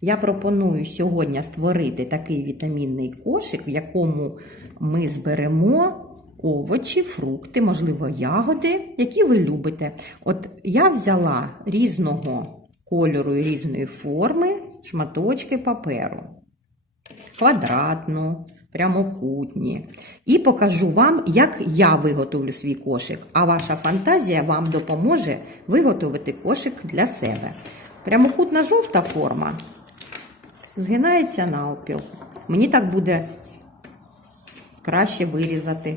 Я пропоную сьогодні створити такий вітамінний кошик, в якому ми зберемо овочі, фрукти, можливо, ягоди, які ви любите. От я взяла різного кольору і різної форми шматочки паперу. Квадратну, прямокутні. І покажу вам, як я виготовлю свій кошик, а ваша фантазія вам допоможе виготовити кошик для себе. Прямокутна жовта форма згинається навпіл. Мені так буде краще вирізати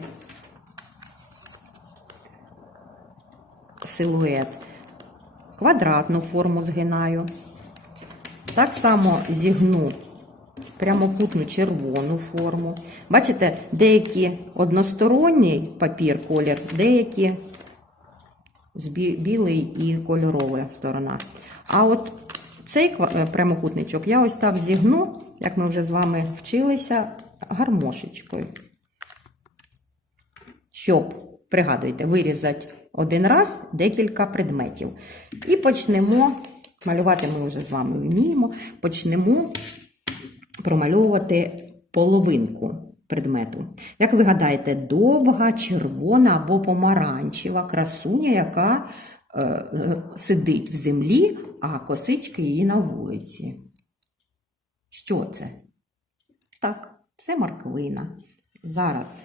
силует. Квадратну форму згинаю. Так само зігну прямокутну червону форму. Бачите, деякі односторонній папір, колір, деякі білий і кольорова сторона. А от цей е, прямокутничок я ось так зігну, як ми вже з вами вчилися, гармошечкою. Щоб, пригадуйте, вирізати один раз декілька предметів. І почнемо, малювати ми вже з вами вміємо, почнемо промальовувати половинку предмету. Як ви гадаєте, довга, червона або помаранчева красуня, яка сидить в землі, а косички її на вулиці. Що це? Так, це морквина. Зараз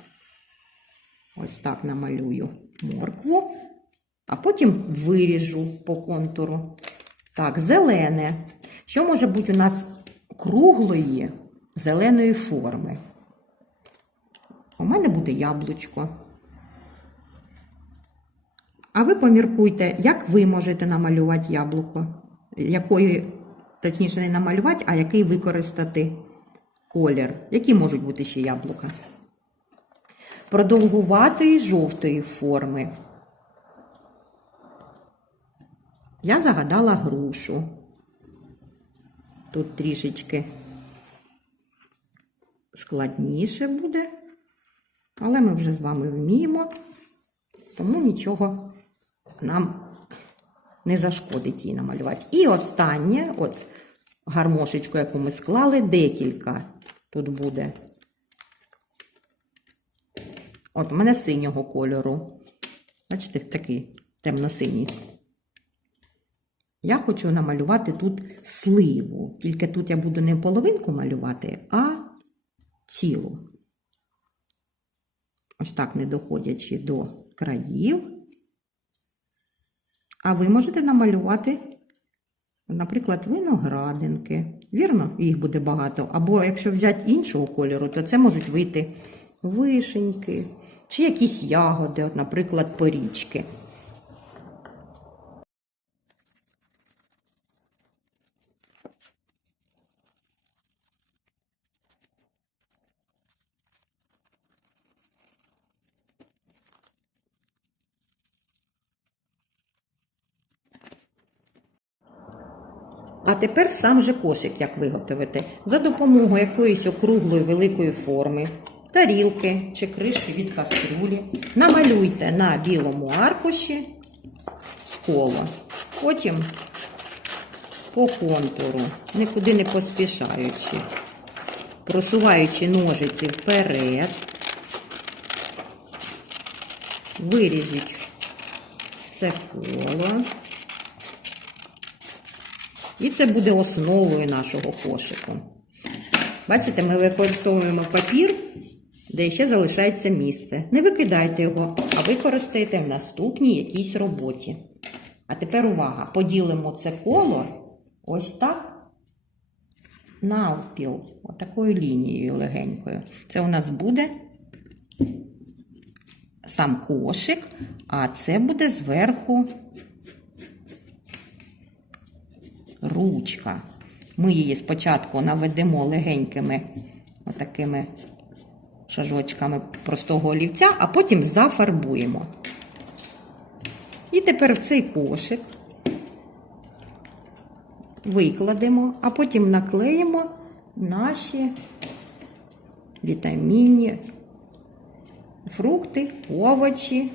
ось так намалюю моркву, а потім виріжу по контуру. Так, зелене. Що може бути у нас круглої зеленої форми? У мене буде яблучко. А ви поміркуйте, як ви можете намалювати яблуко? Якої, точніше, не намалювати, а який використати колір? Які можуть бути ще яблука? Продовгуватої жовтої форми. Я загадала грушу. Тут трішечки складніше буде, але ми вже з вами вміємо, тому нічого нам не зашкодить її намалювати. І останнє, от гармошечку, яку ми склали, декілька тут буде. От у мене синього кольору. Бачите, такий темно-синій. Я хочу намалювати тут сливу. Тільки тут я буду не половинку малювати, а цілу. Ось так, не доходячи до країв. А ви можете намалювати, наприклад, виноградинки. Вірно, їх буде багато. Або якщо взяти іншого кольору, то це можуть вийти вишеньки чи якісь ягоди, от, наприклад, порічки. А тепер сам же кошик, як виготовити. За допомогою якоїсь округлої великої форми, тарілки чи кришки від каструлі. Намалюйте на білому аркуші коло. Потім по контуру, нікуди не поспішаючи, просуваючи ножиці вперед, виріжіть це коло. І це буде основою нашого кошику. Бачите, ми використовуємо папір, де ще залишається місце. Не викидайте його, а використайте в наступній якійсь роботі. А тепер увага! Поділимо це коло ось так навпіл, отакою лінією легенькою. Це у нас буде сам кошик, а це буде зверху ручка. Ми її спочатку наведемо легенькими отакими шажочками простого олівця, а потім зафарбуємо. І тепер в цей кошик викладемо, а потім наклеїмо наші вітамінні фрукти, овочі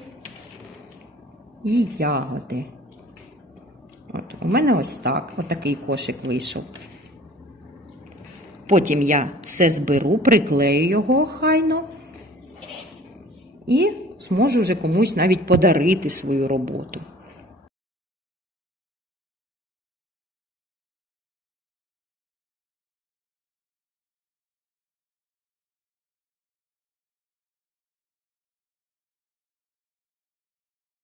і ягоди. От, у мене ось так, отакий кошик вийшов. Потім я все зберу, приклею його охайно і зможу вже комусь навіть подарити свою роботу.